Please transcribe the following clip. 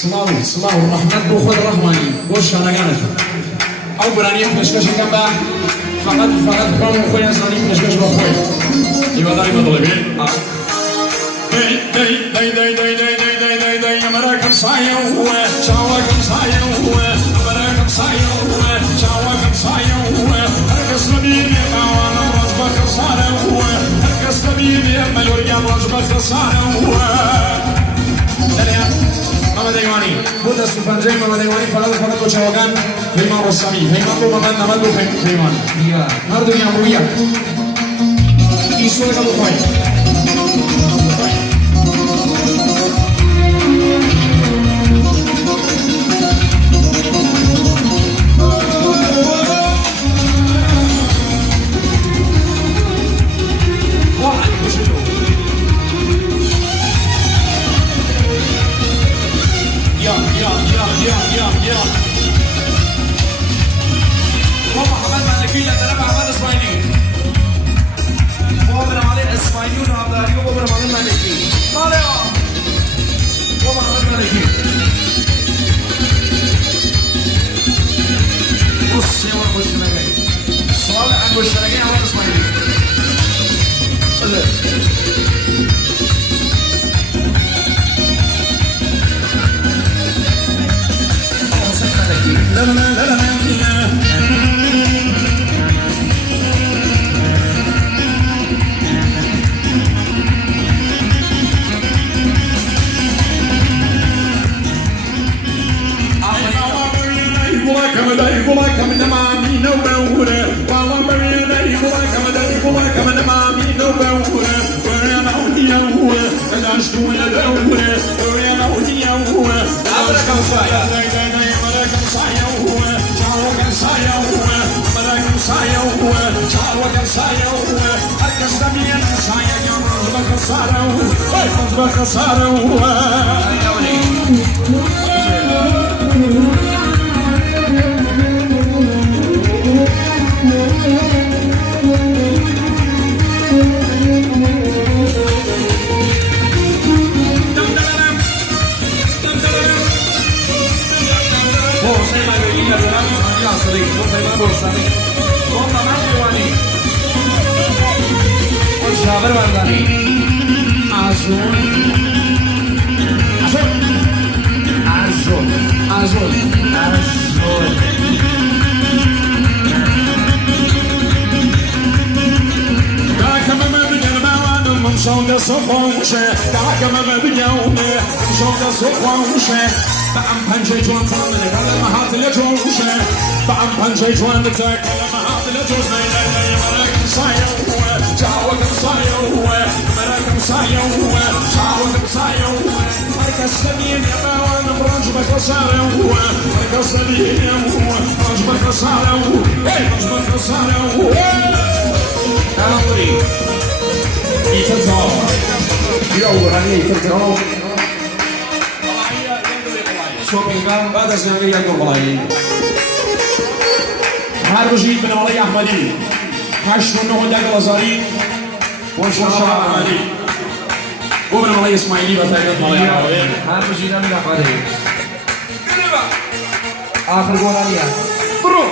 سڵاو و ڕەحمەت بۆ خۆت ڕەحمانی بۆ شانەکانت ئەو برانیە پێشکەشەکەم بە فقط خۆم و خۆیان زانی پێشکەش بۆ خۆی هیواداری بە دڵێ بێ ئەمەراکەم سایە وە چاوەکەم سایە وە ئەمەراکەم سایە وە چاوەکەم سایە وە هەرکەس نەبینێ ئاوانە ڕۆژ بە خەسارە وە هەرکەس نەبینێ مەلۆریان ڕۆژ بە خەسارە وە محمد ایوانی بود از سوپنجه محمد ایوانی فراد بۆ چاوەکان پیمان ڕۆستامی پیمان بۆ محمد بۆ پیمان هەردوویان بۆ یەک ئیسۆەکە بۆ خۆی بعد از نمیگه یک گلایی هر روزی بنامه احمدی 891 آذری شاه احمدی او بنامه اسماعیلی و تایید مالایی هر روزی نمیگه خواهده آخر گلالیه برو